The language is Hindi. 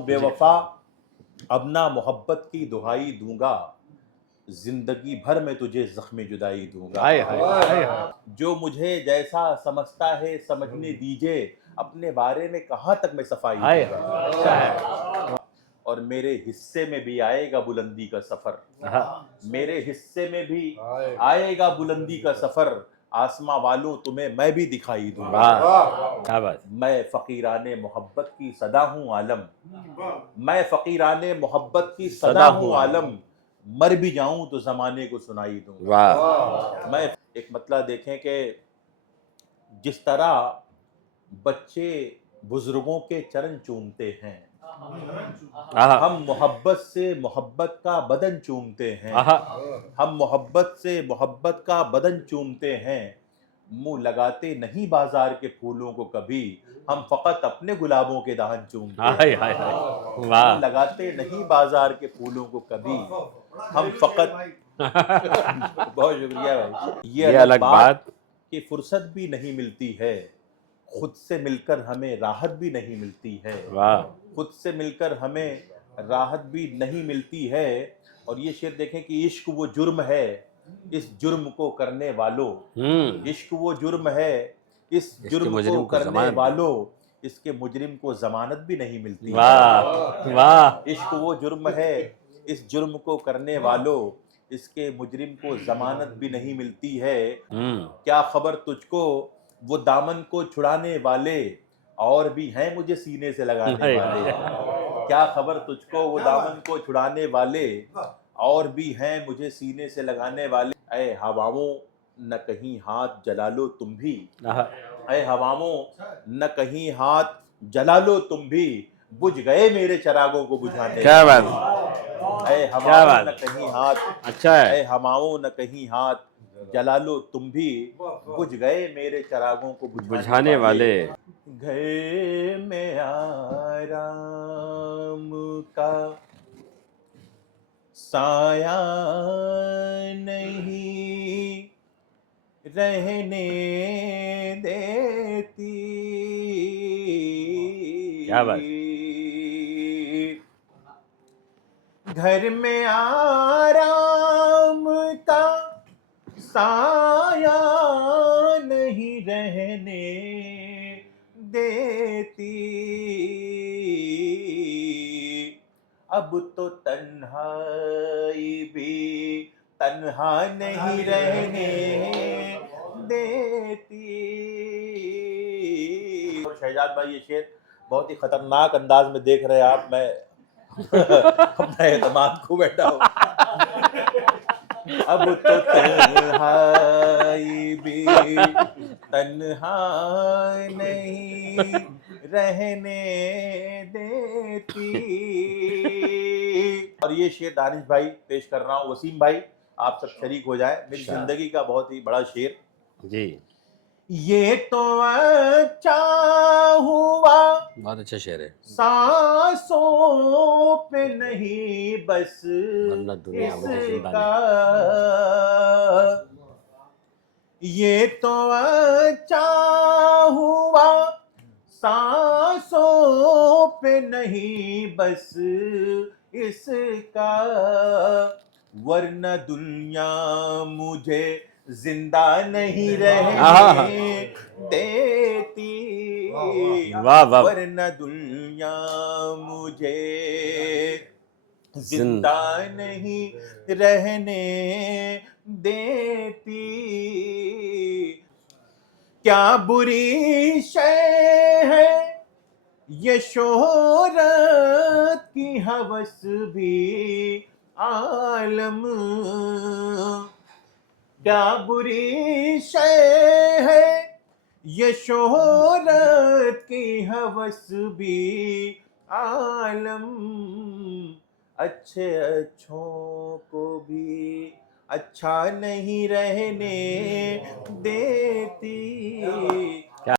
बेवफा अब ना मोहब्बत की दुहाई दूंगा, जिंदगी भर में तुझे जख्म जुदाई दूंगा। हाय हाय हाय हाय। जो मुझे जैसा समझता है समझने दीजिए, अपने बारे में कहाँ तक मैं सफाई हाय दूंगा। हाय, अच्छा है। और मेरे हिस्से में भी आएगा बुलंदी का सफर, हाँ, मेरे हिस्से में भी आएगा बुलंदी का सफर। आसमां वालों तुम्हें मैं भी दिखाई दूंगा। वाह क्या बात। मैं फकीराने मोहब्बत की सदा हूँ आलम, मैं फकीराने मोहब्बत की सदा हूँ आलम। मर भी जाऊं तो जमाने को सुनाई दूंगा। वाह। मैं एक मतलब देखें कि जिस तरह बच्चे बुजुर्गों के चरण चूमते हैं, आहा हम मोहब्बत से मोहब्बत का बदन चूमते हैं। आहा। हम मोहब्बत से मोहब्बत का बदन चूमते हैं। मुंह लगाते नहीं बाजार के फूलों को कभी, हम फकत अपने गुलाबों के दाहन चूमते हाय हैं। हाय हाय। मुंह वाह। लगाते नहीं बाजार के फूलों को कभी, हम फकत बहुत शुक्रिया भाई। ये ये अलग अलग बात बात। कि फुर्सत भी नहीं मिलती है, खुद से मिलकर हमें राहत भी नहीं मिलती है। वाह। खुद से मिलकर हमें राहत भी नहीं मिलती है। और ये शेर देखें कि इश्क वो जुर्म है, इस जुर्म को करने वालों। इश्क वो जुर्म है, इस इसके जुर्म को मुजरिम को करने जमानत भी। वालों। इसके मुजरिम को जमानत भी नहीं मिलती है। वाह वाह। इश्क वो जुर्म है, इस जुर्म को करने वालों। इसके मुजरिम को जमानत भी नहीं मिलती है। क्या खबर तुझको वो दामन को छुड़ाने वाले, और भी हैं मुझे सीने से लगाने वाले। क्या खबर तुझको वो दामन को छुड़ाने वाले, और भी हैं मुझे सीने से लगाने वाले। ऐ हवाओं न कहीं हाथ जला लो तुम भी, आहा। ऐ हवाओं न कहीं हाथ जला लो तुम भी, बुझ गए मेरे चरागों को बुझाने क्या वाले। बात। ऐ क्या हवाओं बात। न कहीं हाथ, अच्छा है। ऐ हवाओं न कहीं हाथ जला लो तुम भी, बुझ गए मेरे चरागों को बुझाने बुझाने वाले। वाले। घर में आराम का साया नहीं रहने देती, क्या बात। घर में आराम का साया नहीं रहने देती। अब तो तन्हाई भी तन्हा नहीं रहने देती। और शहजाद भाई, ये शेर बहुत ही खतरनाक अंदाज में देख रहे हैं आप। मैं अपना एतमाद खो बैठा हूँ। अब तो तन्हाई भी तन्हा नहीं रहने देती। और ये शेर दानिश भाई पेश कर रहा हूँ। वसीम भाई, आप सब शरीक हो जाएं। मेरी जिंदगी का बहुत ही बड़ा शेर जी। ये तो अच्छा हुआ बहुत अच्छा शेर है। सांसों पे नहीं बस वरना दुनिया मुझे जिंदा इसका, नहीं। ये तो अच्छा हुआ सांसों पे नहीं बस इसका, वरना दुनिया मुझे जिंदा नहीं आहा। रहने देती। वाह वाह। वरना दुनिया मुझे जिंदा नहीं रहने देती। क्या बुरी शय है ये शोहरत की हवस भी आलम, क्या बुरी शय है ये शोहरत की हवस भी आलम। अच्छे अच्छों को भी अच्छा नहीं रहने देती।